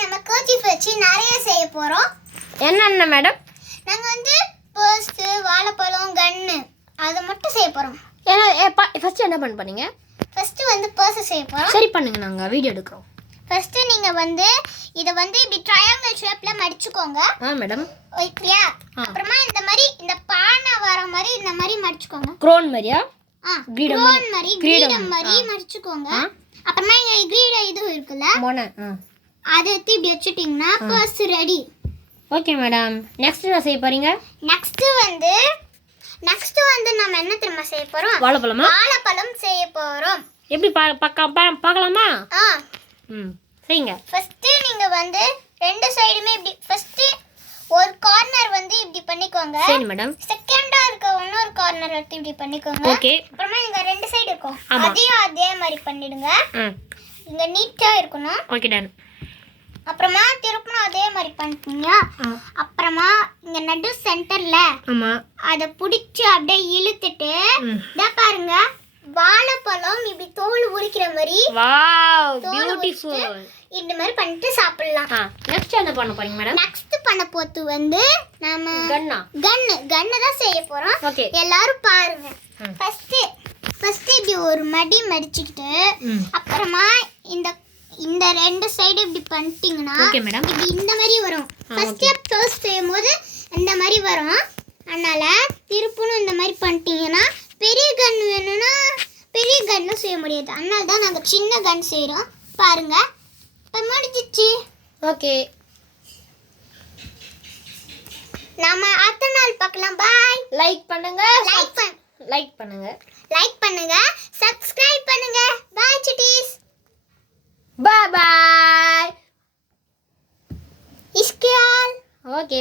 நம்ம கர்ச்சீஃப் வச்சு நிறைய செய்ய போறோம். என்னென்ன மேடம்? நாங்க வந்து பர்ஸ், வாழைப்பழம், கன்னு அது மட்டும் செய்ய போறோம். ஃபர்ஸ்ட் என்ன பண்ண போறீங்க? ஃபர்ஸ்ட் வந்து பர்ஸ் செய்ய போறோம். சரி பண்ணுங்க, நாங்க வீடியோ எடுக்கிறோம். ஃபர்ஸ்ட் நீங்க வந்து இத வந்து இப்படி ட்ரையாங்கிள் ஷேப்ல மடிச்சுக்கோங்க. மேடம். ஓகேயா? அப்புறமா இந்த மாதிரி இந்த பானை வர மாதிரி இந்த மாதிரி மடிச்சுக்கோங்க. க்ரோன் மாதிரியா? க்ரோன் மாதிரி கிரீடம் மாதிரி மடிச்சுக்கோங்க. அப்புறமா இங்க கிரீட இது இருக்குல்ல மோன அதை எடுத்து இப்படி வச்சிட்டீங்கன்னா purse ready. Okay madam. Next என்ன செய்ய போறீங்க? நெக்ஸ்ட் வந்து நம்ம என்ன தெரியுமா செய்ய போறோம்? வாழைப்பழம் செய்ய போறோம். எப்படி பார்க்கலாமா? செய்யுங்க. ஃபர்ஸ்ட் நீங்க வந்து ரெண்டு சைடுமே இப்படி ஃபர்ஸ்ட் ஒரு கார்னர் வந்து இப்படி பண்ணிக்கோங்க. சரி மேடம். செகண்டா இருக்க இன்னொரு கார்னர் எடுத்து இப்படி பண்ணிக்கோங்க. ஓகே. அப்புறமா இங்க ரெண்டு சைடு இருக்கும். அதையும் அதே மாதிரி பண்ணிடுங்க. இங்க நீட்டா இருக்கணும். Okay done. அப்புறமா திருப்பணும் அதே மாதிரி பண்ணிட்டீங்க. அப்புறமா இங்க நடு சென்டர்ல அத புடிச்சு அப்படியே இழுத்துட்டு இத பாருங்க, வாழைப்பழம் இப்படி தோல் உரிக்கிற மாதிரி. Wow, beautiful. இந்த மாதிரி பண்ணிட்டு சாப்பிடலாம். நெக்ஸ்ட் என்ன பண்ண போறீங்க மேடம்? நெக்ஸ்ட் பண்ண போறது வந்து நாம கன்னு தான் செய்ய போறோம். ஓகே, எல்லாரும் பாருங்க. ஃபர்ஸ்ட் இப்படி ஒரு மடி மடிச்சிட்டு அப்புறமா இந்த ரெண்டு சைடு இப்படி பண்ணிட்டீங்கன்னா இப்படி இந்த மாதிரி வரும். ஃபர்ஸ்ட் செய்யும்போது இந்த மாதிரி வரும். அதனால திருப்பணும் இந்த மாதிரி பண்ணிட்டீங்கன்னா பெரிய கன் வேணும்னா பெரிய கன்னும் செய்ய முடியாது. அதனால தான் நாங்கள் சின்ன கன் செய்கிறோம். பாருங்க, இப்போ முடிஞ்சிச்சு. ஓகே, நாம அடுத்த நாள் பார்க்கலாம். பாய். லைக் பண்ணுங்க, சப்ஸ்கிரைப் பண்ணுங்க. பாய் சிட்டீஸ். பாய் பாய். இஸ்கியால். ஓகே.